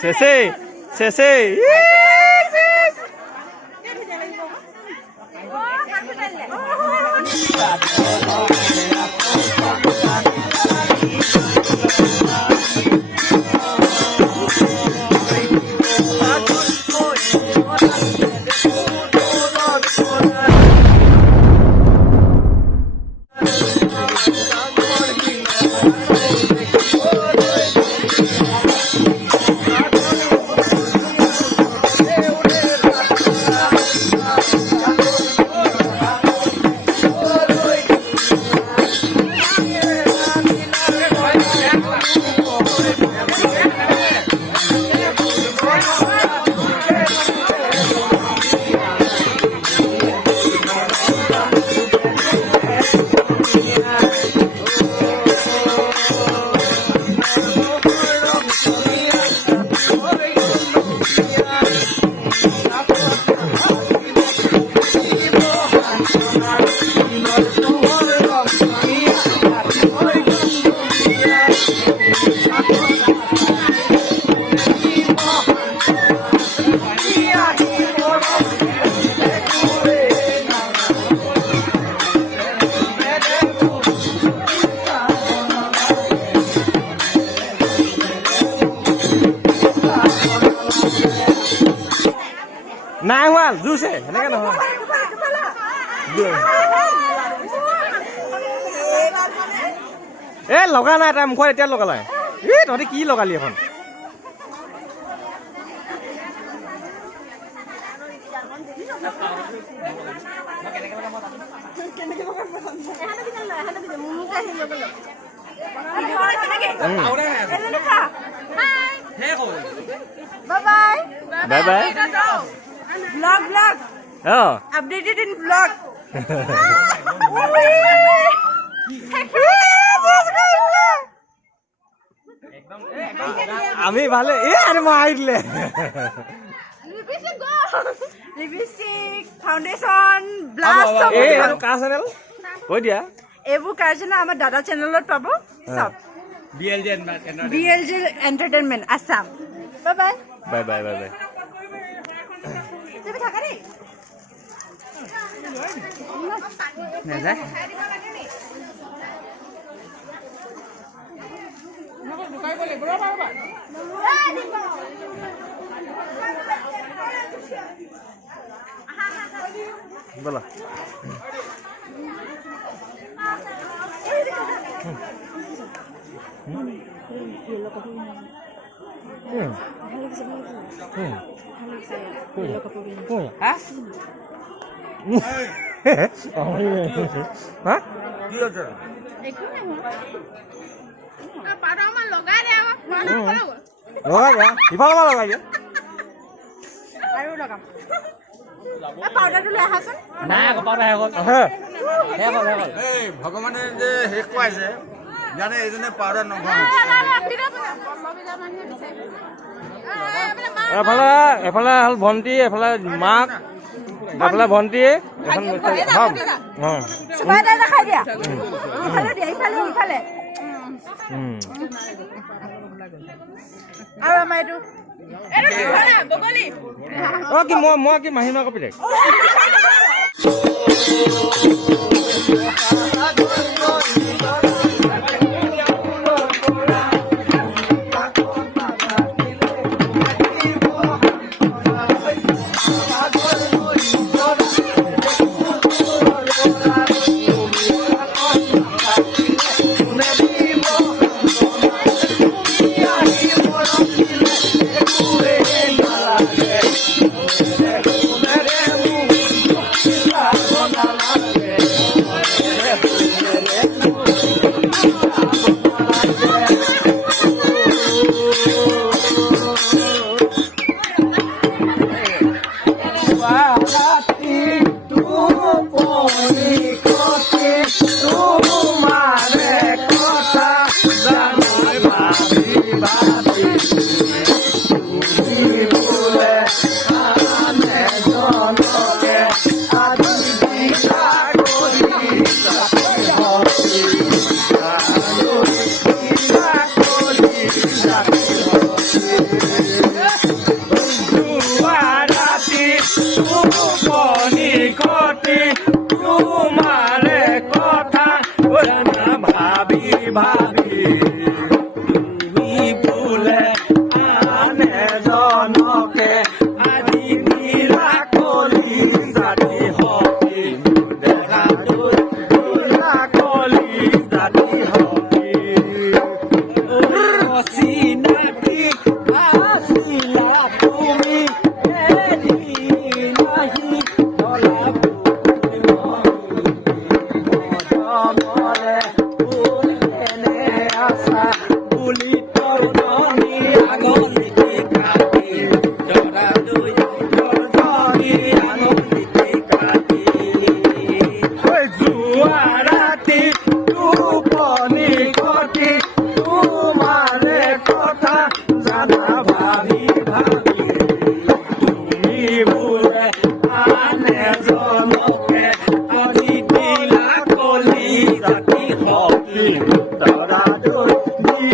চেচে নাই হোৱা জুছে সেনেকে নহয় এ লগা নাই তাই মুখত এতিয়া লগালে তহঁতি কি লগালি এখন Bye bye. Vlog. Oh. Updated in vlog. আমি ভালে আরে মাই দিলে Lipstick, foundation, blush সব এই কা চ্যানেল কই দিয়া এবোৰ কাৰ চ্যানেল আমাৰ দাদা চ্যানেলত পাব সব BLJ Entertainment Assam. Bye bye. তুমি থাকা রে না যা বলা ভগৱানে যে শেষ খুৱাইছে জানে এইজনে পাউডাৰ নখোৱা এফালে হল ভণ্টি এফালে মাক এফালে ভণ্টি এখন কি মই কি মাহিমা কপি দেখ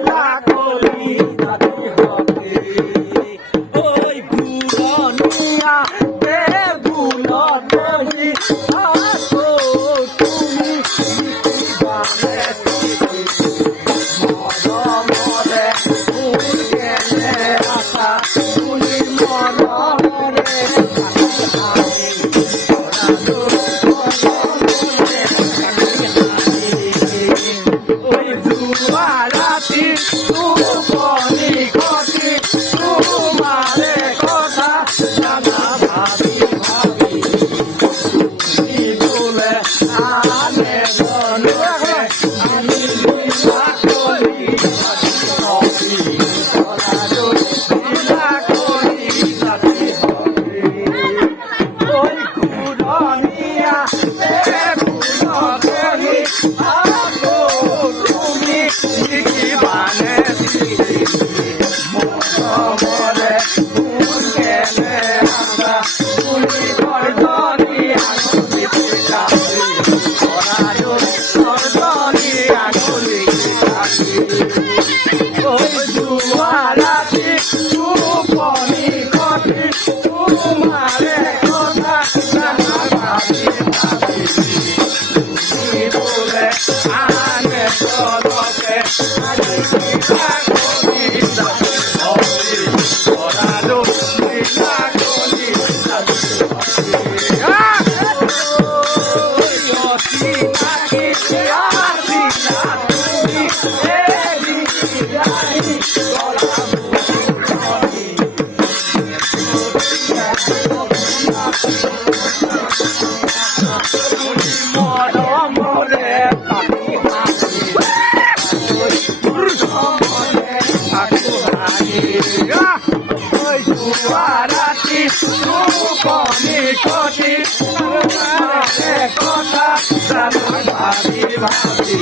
মিলা করি জাতি হবে ওই ভুলনিয়া বে ভুলনি আসো তুমি বানে মরে ফুল গেলে আশা তুমি মরে ওই জুয়ারাতি তুপনি ঘটি তোমারে কথা জানা ভাবি ভাবি তুমি বলে আনে জনকে আমি মিলা করি হবি করালো মিলা করি জাতি হবি ওই কুরনিয়া এ কুরনি আগো তুমি কি বানে দিলি মরে ফুল গেলে আমরা ফুলি গর্দনি আগুলি পিটাবি করালো গর্দনি আগুলি পিটাবি ওই জুয়ারাতি তুপনি ঘটি তোমারে কথা জানা ভাবি ভাবি তুমি বলে আনে চলকে আজ মিলা করি জাতি হবি করালো মিলা করি জাতি হবি ওই অতি নাকি আর দিলা তুমি এলি যাই গলা মুখি মরে পাখি হাসি ওই মরে পাখি হাসি ওই জুয়ারাতি তুপনি ঘটি তোমারে কথা জানা ভাবি ভাবি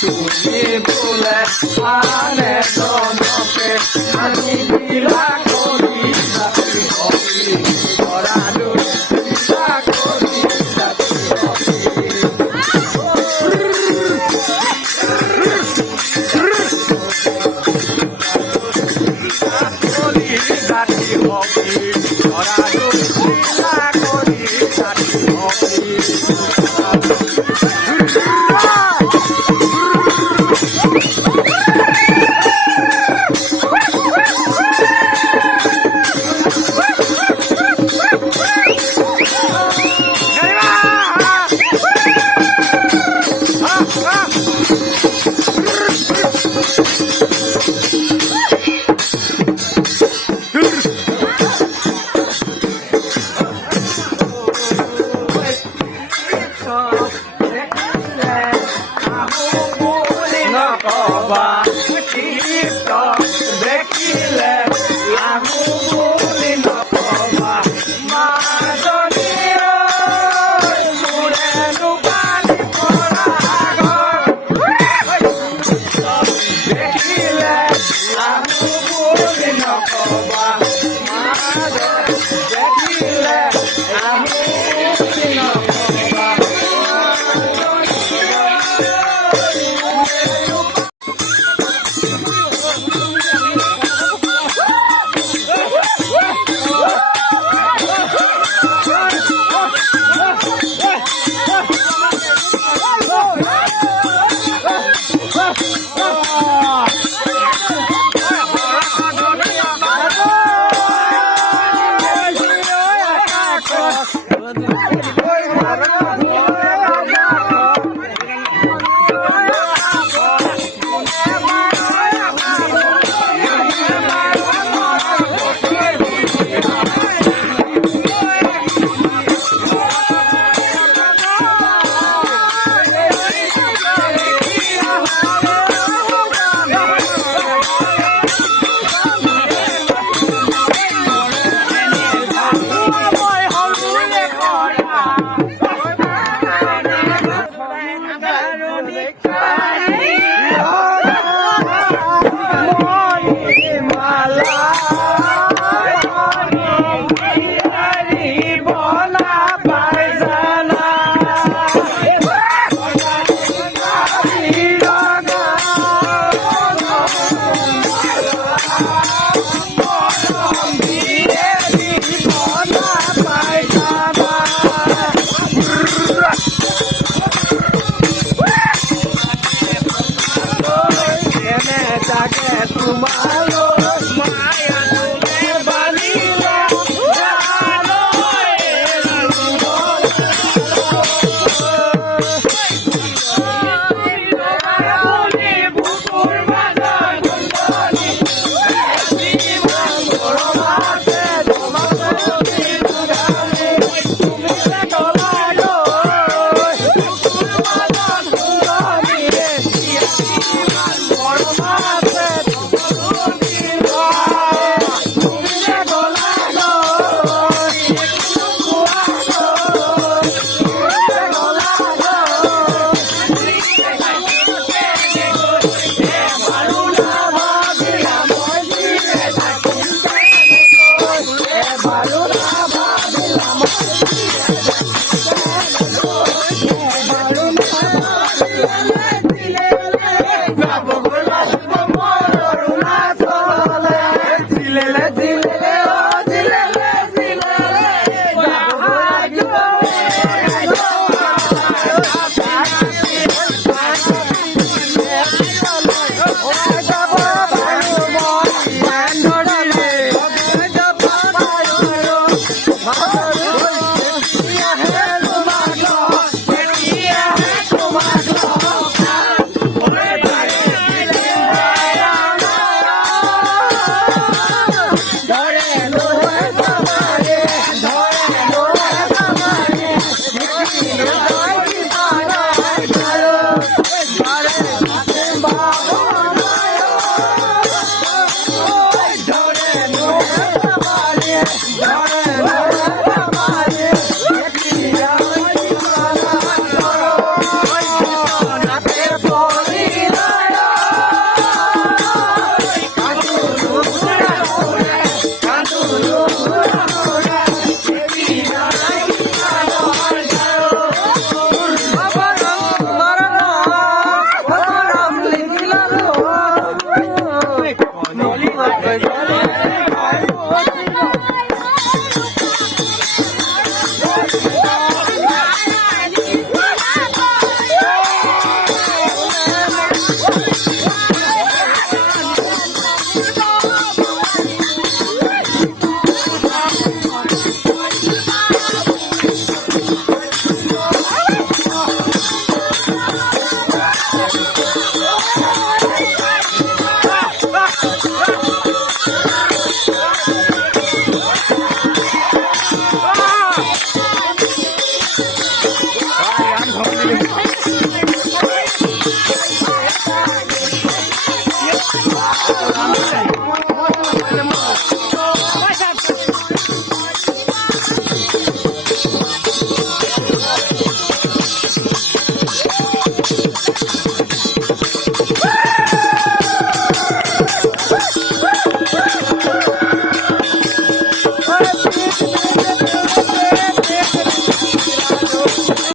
তুমি বলে আনে জনকে আমি মিলা করি জাতি হবি করালো মিলা করি জাতি হবি জাতি হবি করালো মিলা করি জাতি হবি Hãy subscribe cho kênh Ghiền Mì Gõ để không bỏ lỡ